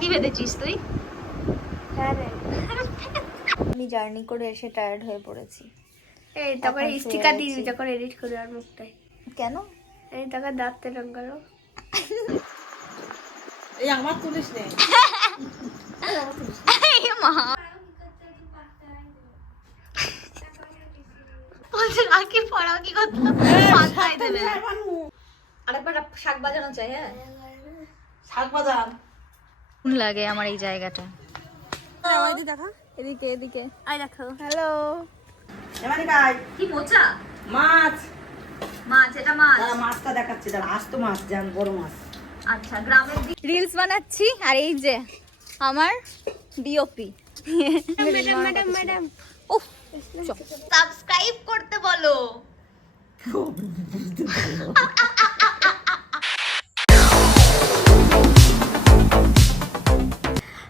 কি বেঁধেছিস তুই? হ্যাঁ আমি জার্নি করে এসে টায়ার্ড হয়ে পড়েছি। এই তারপরে স্টিকার দিয়ে দিবি যখন এডিট করে আর মুখটাই কেন? এই তারপর দাঁত তেলন করো এই আমার তুলিস নে। মা। বলছে রাখি পড়াও কি করতো মাথায় দেবে আরেকবার শাক বাজানো চাই হ্যাঁ? শাক বাজার কোন লাগে আমার এই জায়গাটা? দেখা এদিকে এদিকে। আই দেখো। হ্যালো। কি মোচা? মাছ। মাছ এটা মাছ। দাঁড়া মাছটা দেখাচ্ছি দাঁড়া আস্ত মাছ জান বড় মাছ। আচ্ছা গ্রামের রিলস বানাচ্ছি আর এই যে আমার ডিওপি ম্যাডাম ম্যাডাম ম্যাডাম উফ সাবস্ক্রাইব করতে বলো।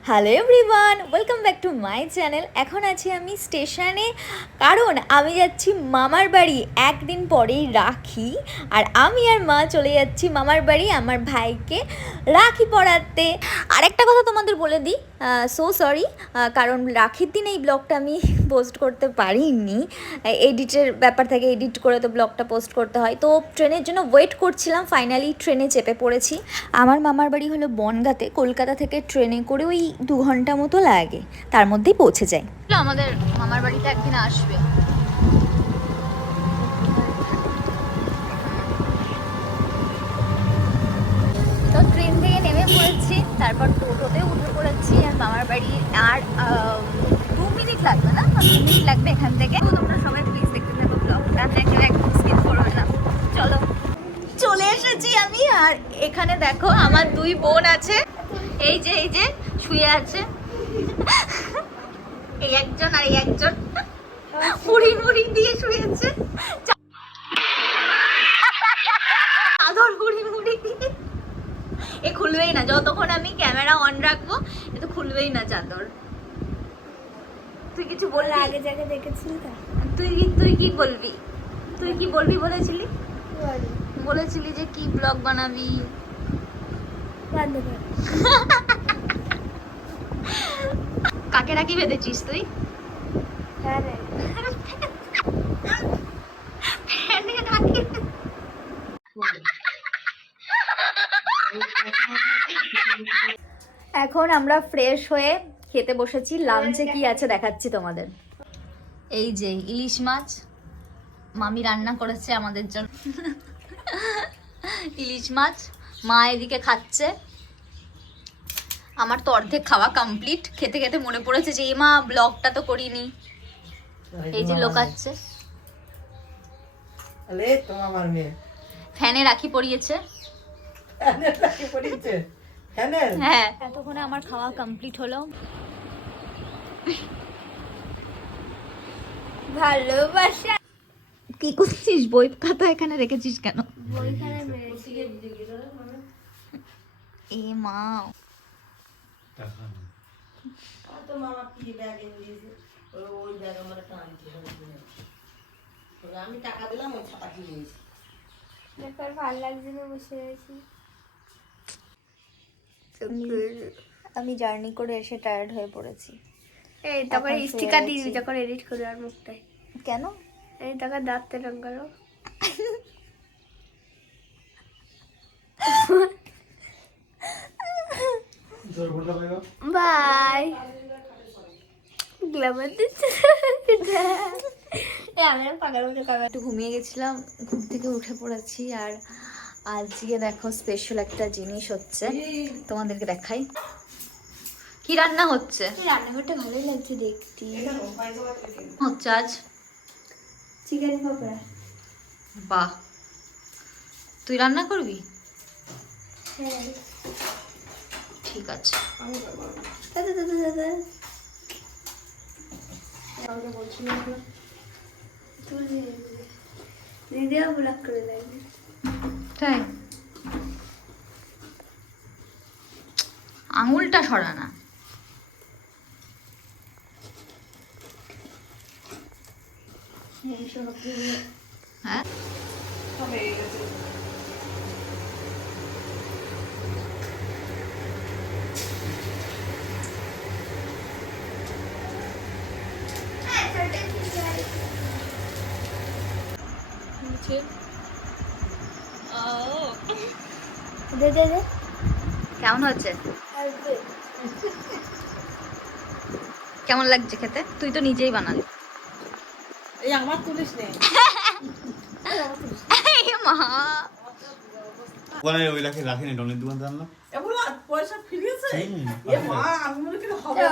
Hello everyone welcome back to my channel এখন আছি আমি স্টেশনে কারণ আমি যাচ্ছি মামার বাড়ি, একদিন পরেই রাখি। আর আমি আর মা চলে যাচ্ছি মামার বাড়ি, আমার ভাইকে রাখি পড়াতে আর একটা কথা তোমাদের বলে দিই সো সরি কারণ রাখির দিন এই ব্লগটা আমি পোস্ট করতে পারিনি। এডিটের ব্যাপার থেকে এডিট করে তো ব্লগটা পোস্ট করতে হয়। তো ট্রেনের জন্য ওয়েট করছিলাম ফাইনালি ট্রেনে চেপে পড়েছি। আমার মামার বাড়ি হলো বনগাঁতে কলকাতা থেকে ট্রেনে করে ওই দু ঘণ্টা মতো লাগে। তার মধ্যেই পৌঁছে যাই। আমাদের মামার বাড়িতে একদিন আসবে। তো ট্রেন থেকে নেমে পড়েছি। তারপর টোটোতে উঠে পড়েছি আর মামার বাড়ি আর দু মিনিট লাগবে না? দু মিনিট লাগবে এখান থেকে। তোমরা সবাই প্লিজ দেখতে থাকো ব্লগটা দেখে একদম স্কিপ করবে না। চলো। চলে এসেছি আমি আর এখানে দেখো আমার দুই বোন আছে। এই যে এই যে শুয়ে আছে। এই একজন আর এই একজন। মুড়ি মুড়ি দিয়ে শুয়েছে চাদর মুড়ি মুড়ি দিয়ে এ খুলবেই না যতক্ষণ আমি ক্যামেরা অন রাখব এ তো খুলবেই না চাদর। তুই কিছু বললি আগে জায়গায় দেখেছি তো তুই তুই কি বলবি? তুই কি বলবি বলেছিলি? বলেছিলি যে কি ব্লগ বানাবি? কাকে রাখি বেঁধেছিস তুই? হ্যাঁ রে ফ্যানে রাখি এখন আমরা ফ্রেশ হয়ে খেতে বসেছি। লাঞ্চে কি আছে দেখাচ্ছি তোমাদের। এই যে ইলিশ মাছ। মামি রান্না করেছে আমাদের জন্য। ইলিশ মাছ। মা এদিকে খাচ্ছে। আমার তো অর্ধেক খাওয়া কমপ্লিট খেতে খেতে মনে পড়েছে যে এ মা ব্লগটা তো করিনি। এই যে লোকাচ্ছে। আলে তো আমার মেয়ে। ফ্যানে রাখি পরিয়েছে। পড়িয়েছে ফ্যানের হ্যাঁ এতক্ষণে আমার খাওয়া কমপ্লিট হলো। ভালোবাসা। কি করছিস? বই খাতা এখানে রেখেছিস কেন? এ মা। আমি টাকা দিলাম ওই ছাতা কিনে ব্যাপার ভালো লাগছে না বসে রয়েছি। আমি জার্নি করে এসে টায়ার্ড হয়ে পড়েছি। এই তারপরে স্টিকার দিয়ে। দিবি যখন এডিট করে আর মুখটাই কেন? এই তারপর দাঁত তেলন করো বাই একটু ঘুমিয়ে গেছিলাম ঘুম থেকে উঠে পড়েছি আর আজকে দেখো স্পেশাল একটা জিনিস হচ্ছে। তোমাদেরকে দেখাই। কি রান্না হচ্ছে? রান্নাঘরটা ভালোই লাগছে দেখতে। হচ্ছে আজ। চিকেন পকোড়া। বাহ। তুই রান্না করবি? হ্যাঁ। ঠিক আছে। দাদা দাদা দাদা বলছিলাম দিদিও ব্লক করে দেয়নি কোথায় আঙুলটা সরা না হ্যাঁ YouTube. দে দে দে। কেমন হচ্ছে কেমন লাগছে খেতে? তুই তো নিজেই বানালি। এই আমার তুলিস নে। এই মা। ওখানে ওই রাখি রাখিনি ডনের দোকান জানলাম পয়সা ফিরিয়েছে? এ মা আমি মনে করি হবে না।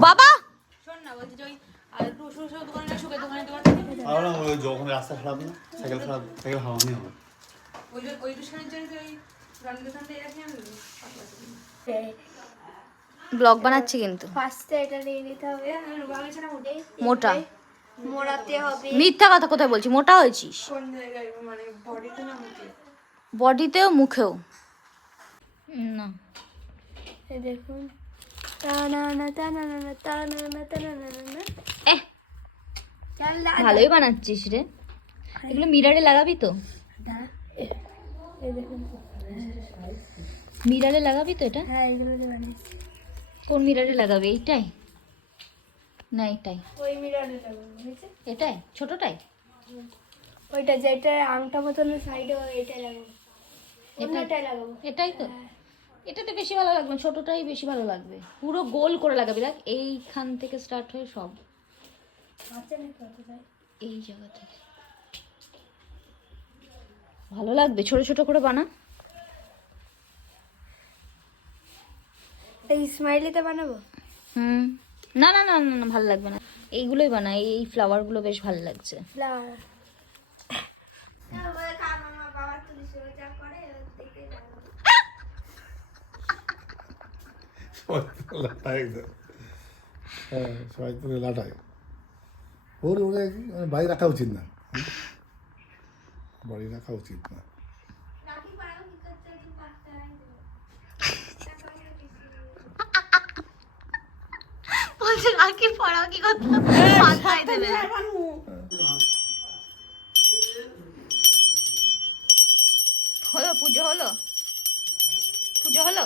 বাবা! আর ওই যখন রাস্তা খারাপ না সাইকেল খারাপ সাইকেল হাওয়া নেই আমার ব্লগ বানাচ্ছি কিন্তু। ফার্স্টে এটা নিয়ে নিতে হবে। মোটা। মোড়াতে হবে। মিথ্যা কথা কোথায় বলছি? মোটা হয়েছিস? কোন জায়গায়? মানে বডিতে না মুখে? বডিতেও মুখেও। না। এই দেখুন। টানানা টানানা টানানা টানানা এহ ভালোই বানাচ্ছিস রে। এগুলো মিরারে লাগাবি তো? মিরারে লাগাবি তো এটা? হ্যাঁ কোন মিরারে লাগাবি? এইটাই? না এটাই ওই মিরারে লাগাবো এটাই? ছোটটাই? ওইটা যেটা আংটা মতন সাইডে এইটা লাগাবো। অন্যটাই লাগাবো। এটাই তো? এটাতে বেশি ভালো লাগবে ছোটটাই বেশি ভালো লাগবে। পুরো গোল করে লাগাবি দেখ। এইখান থেকে স্টার্ট হয়ে সব। এই জায়গা থেকে ভালো লাগবে ছোট ছোট করে বানা। এই স্মাইলিতে বানাবো? হুম। না না না না না ভালো লাগবে না। এইগুলোই বানা এই ফ্লাওয়ারগুলো বেশ ভালো লাগছে। ফ্লাওয়ার হ্যাঁ সবাই তুলে লাটায় ওর ওরে মানে বাড়ি রাখা উচিত না। বাড়ি রাখা উচিত না। বলছে রাখি পড়াও কি করতে দেবে হলো পুজো হলো? পুজো হলো?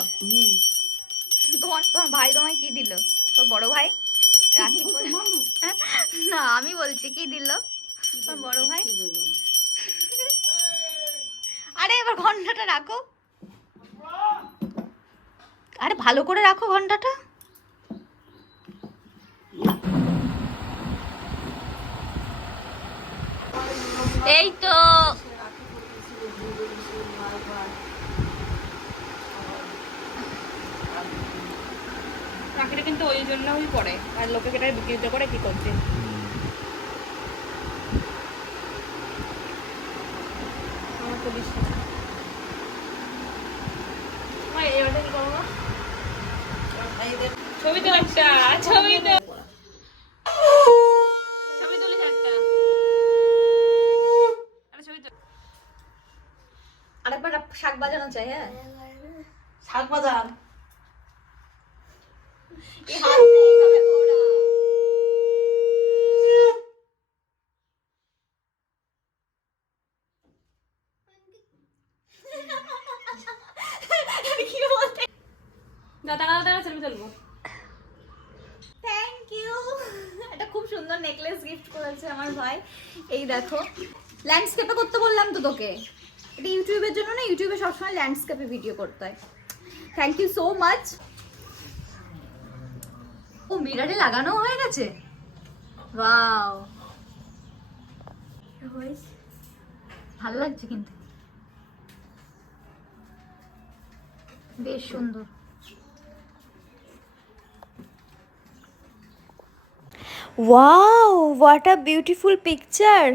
তোমার তোমার ভাই তোমায় কি দিল? তোর বড় ভাই? রাখি না আমি বলছি কি দিল? তোর বড় ভাই? আরে এবার ঘন্টাটা রাখো। আরে ভালো করে রাখো ঘন্টাটা। এই তো। কিন্তু ওই জন্যই পড়ে। আর লোকে এটা বিক্রিত করে কি করছে? ছবি তো একটা, ছবি শাক বাজানো চাই হ্যাঁ? শাক বাজার এই হাত দিয়ে এইভাবে ঘোরা। কি বলতে দাদা দাদা দাদা ছবি তুলবো থ্যাংক ইউ এটা খুব সুন্দর নেকলেস গিফট করেছে আমার ভাই। এই দেখো ল্যান্ডস্কেপে করতে বললাম তো তোকে। এটা ইউটিউবের জন্য না, ইউটিউবে সবসময় ল্যান্ডস্কেপে ভিডিও করতে হয়। থ্যাংক ইউ সো মাচ ও মিরারে লাগানো হয়ে গেছে? ওয়াও। ভালো লাগছে কিন্তু। বেশ সুন্দর। Wow what a beautiful picture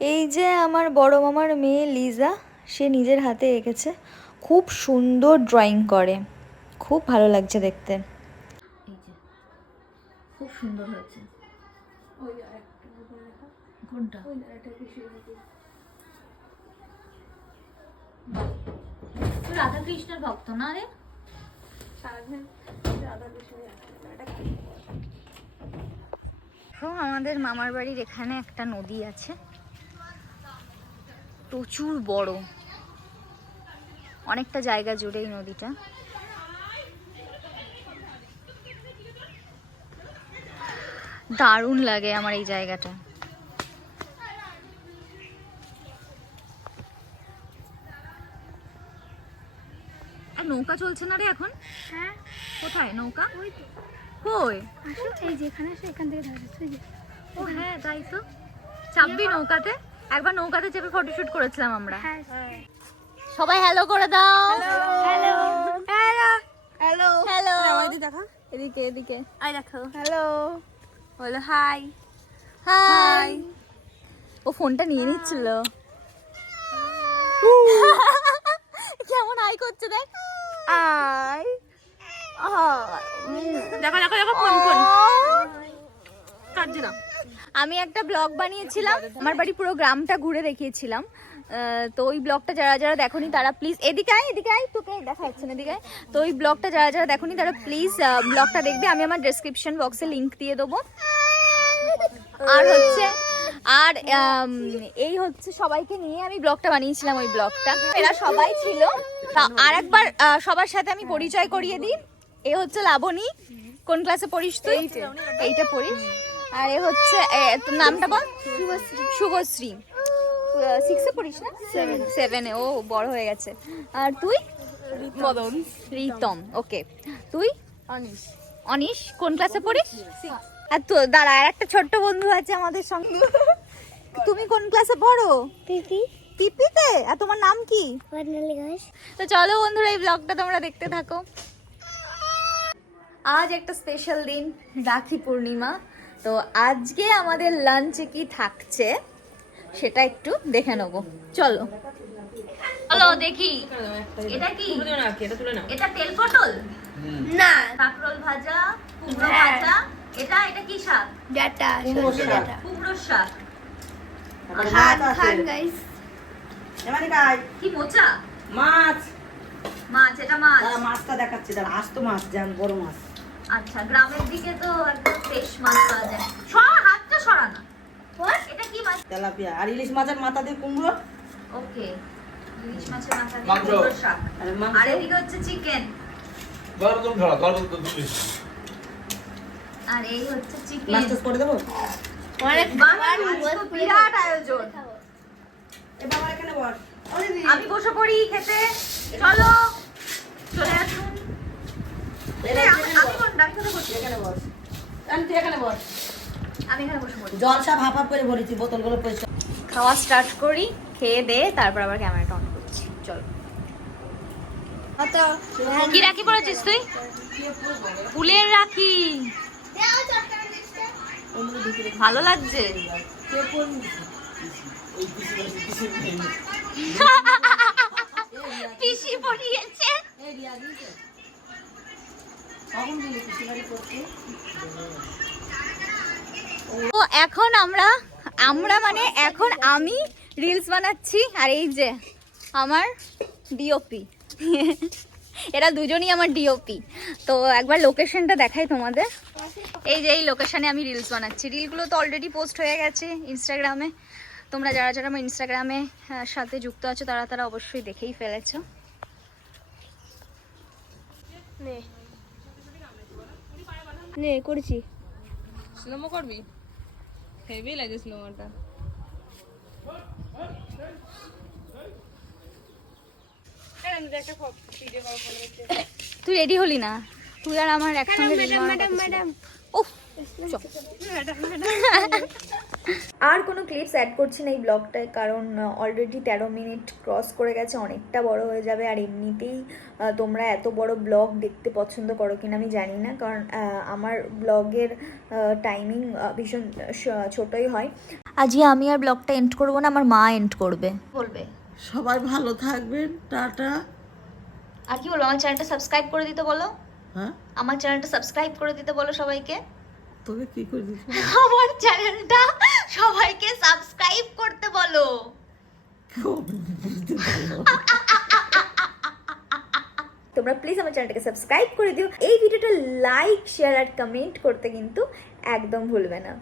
এই যে আমার বড় মামার মেয়ে লিজা সে নিজের হাতে এঁকেছে। খুব সুন্দর ড্রয়িং করে। খুব ভালো লাগছে দেখতে। সুন্দর হয়েছে। কোনটা? তুই রাধা কৃষ্ণের ভক্ত না রে? তো আমাদের মামার বাড়ির এখানে একটা নদী আছে। প্রচুর বড়। অনেকটা জায়গা জুড়ে এই নদীটা। দারুণ লাগে আমার এই জায়গাটা। নৌকা চলছে না রে এখন? হ্যাঁ। কোথায় নৌকা? কই? এই যেখানে সেখান থেকে ও হ্যাঁ তাই তো। চাপবি নৌকাতে? একবার নৌকাতে চেপে ফটোশুট করেছিলাম আমরা। হ্যাঁ। সবাই হ্যালো করে দাও। হ্যালো হ্যালো হ্যালো হ্যালো দেখো। এদিকে এদিকে। আই দেখো। হ্যালো বলো হাই হাই ও ফোনটা নিয়ে নিচ্ছিল। কেমন হাই করছে দেখ। আই দেখো দেখো দেখো ফোন ফোন। কাটছে না। আমি একটা ব্লগ বানিয়েছিলাম। আমার বাড়ি পুরো গ্রামটা ঘুরে দেখিয়েছিলাম। তো ওই ব্লগটা যারা যারা দেখোনি তারা প্লিজ এদিকে আয় এদিকে আয় তোকে দেখা যাচ্ছে না এদিকে। তো ওই ব্লগটা যারা যারা দেখোনি তারা প্লিজ ব্লগটা দেখবে। আমি আমার ডেসক্রিপশন বক্সে লিংক দিয়ে দেবো। আর হচ্ছে আর এই হচ্ছে সবাইকে নিয়ে আমি ব্লগটা বানিয়েছিলাম ওই ব্লগটা। এরা সবাই ছিল। তা আর একবার সবার সাথে আমি পরিচয় করিয়ে দিই। এ হচ্ছে লাবণী। কোন ক্লাসে পড়িস তুই? এইটা। পড়িস। আর এ হচ্ছে নামটা বল? শুভশ্রী। শুভশ্রী। সিক্সে পড়িস না? সেভেন সেভেনে ও বড় হয়ে গেছে। আর তুই? মদন রিতম ওকে তুই? অনিশ। অনিশ কোন ক্লাসে পড়িস? আর তো দাঁড়া আর একটা ছোট্ট বন্ধু আছে আমাদের সঙ্গে। তুমি কোন ক্লাসে পড়ো? পিপি। পিপিতে? আর তোমার নাম কি? তো চলো বন্ধুরা এই ব্লগটা তোমরা দেখতে থাকো। আজ একটা স্পেশাল দিন রাখি পূর্ণিমা। তো আজকে আমাদের লাঞ্চে কি থাকছে? সেটা একটু দেখে নেব। চলো। চলো দেখি। এটা কি? এটা তুলে নাও। এটা তেল পটল? না। কাঁকরোল ভাজা কুমড়ো ভাজা। এটা এটা কি শাক? ডাটা কুমড়োর শাক। খান খান গাইস কি মোচা? মাছ। মাছ এটা মাছ। মাছটা দেখাচ্ছি দাঁড়া। আস্ত মাছ যান বড় মাছ। আচ্ছা গ্রামের দিকে তো একদম ফ্রেশ মাছ পাওয়া যায়। সর হাতটা সরানো এটা কি মাছ? তেলাপিয়া। আর ইলিশ মাছের মাথা দিয়ে কুমড়ো? ওকে। ইলিশ মাছের মাথা দিয়ে মাংস। শাক। আর এদিকে হচ্ছে চিকেন। গরম ধরা গরম আর এই হচ্ছে চিকেন। মাছ করে দেবো? অনেক বিরাট আয়োজন। এবার আমার এখানে বল। আমি বসে পড়ি খেতে। চলো। চলে আসুন। আমি আমি কোনটা? আমি কোথায় বসি? এখানে বস আমি তুই এখানে বস আমি এখানে বসে পড়ি। জল সব হাফ হাফ করে ভরেছি বোতলগুলো পরিষ্কার। খাওয়া স্টার্ট করি খেয়ে দে তারপর আবার ক্যামেরাটা অন করছি। চলো। কি রাখি পড়েছিস তুই? ফুলের রাখি। ভালো লাগছে? পিসি পড়িয়েছে। তো এখন আমরা আমরা মানে এখন আমি রিলস বানাচ্ছি আর এই যে আমার ডিওপি এরা দুজনই আমার ডিওপি তো একবার লোকেশনটা দেখাই তোমাদের। এই যে এই লোকেশনে আমি রিলস বানাচ্ছি। রিলগুলো তো অলরেডি পোস্ট হয়ে গেছে ইনস্টাগ্রামে তোমরা যারা যারা আমার ইনস্টাগ্রামে সাথে যুক্ত আছো তারা তারা অবশ্যই দেখেই ফেলেছো। নে। নে করেছি। করবি? হেভি লাগে স্লোমোটা তুই রেডি হলি না? তুই আর আমার একসঙ্গে ও ম্যাডাম। আর কোনো ক্লিপস অ্যাড করছি না এই ব্লগটায় কারণ অলরেডি তেরো মিনিট ক্রস করে গেছে অনেকটা বড় হয়ে যাবে। আর এমনিতেই তোমরা এত বড় ব্লগ দেখতে পছন্দ করো কিনা আমি জানি না কারণ আমার ব্লগের টাইমিং ভীষণ ছোটই হয়। আজকে আমি আর ব্লগটা এন্ড করব না আমার মা এন্ড করবে। বলবে। সবাই ভালো থাকবেন টাটা। আর কি বলব আমার চ্যানেলটা সাবস্ক্রাইব করে দিতে বলো। হ্যাঁ? আমার চ্যানেলটা সাবস্ক্রাইব করে দিতে বলো সবাইকে। তোকে কি করে দিস আমার চ্যানেলটা সবাইকে সাবস্ক্রাইব করতে বলো। তোমরা প্লিজ আমার চ্যানেলটাকে সাবস্ক্রাইব করে দিও। এই ভিডিওটা লাইক শেয়ার আর কমেন্ট করতে কিন্তু একদম ভুলবে না।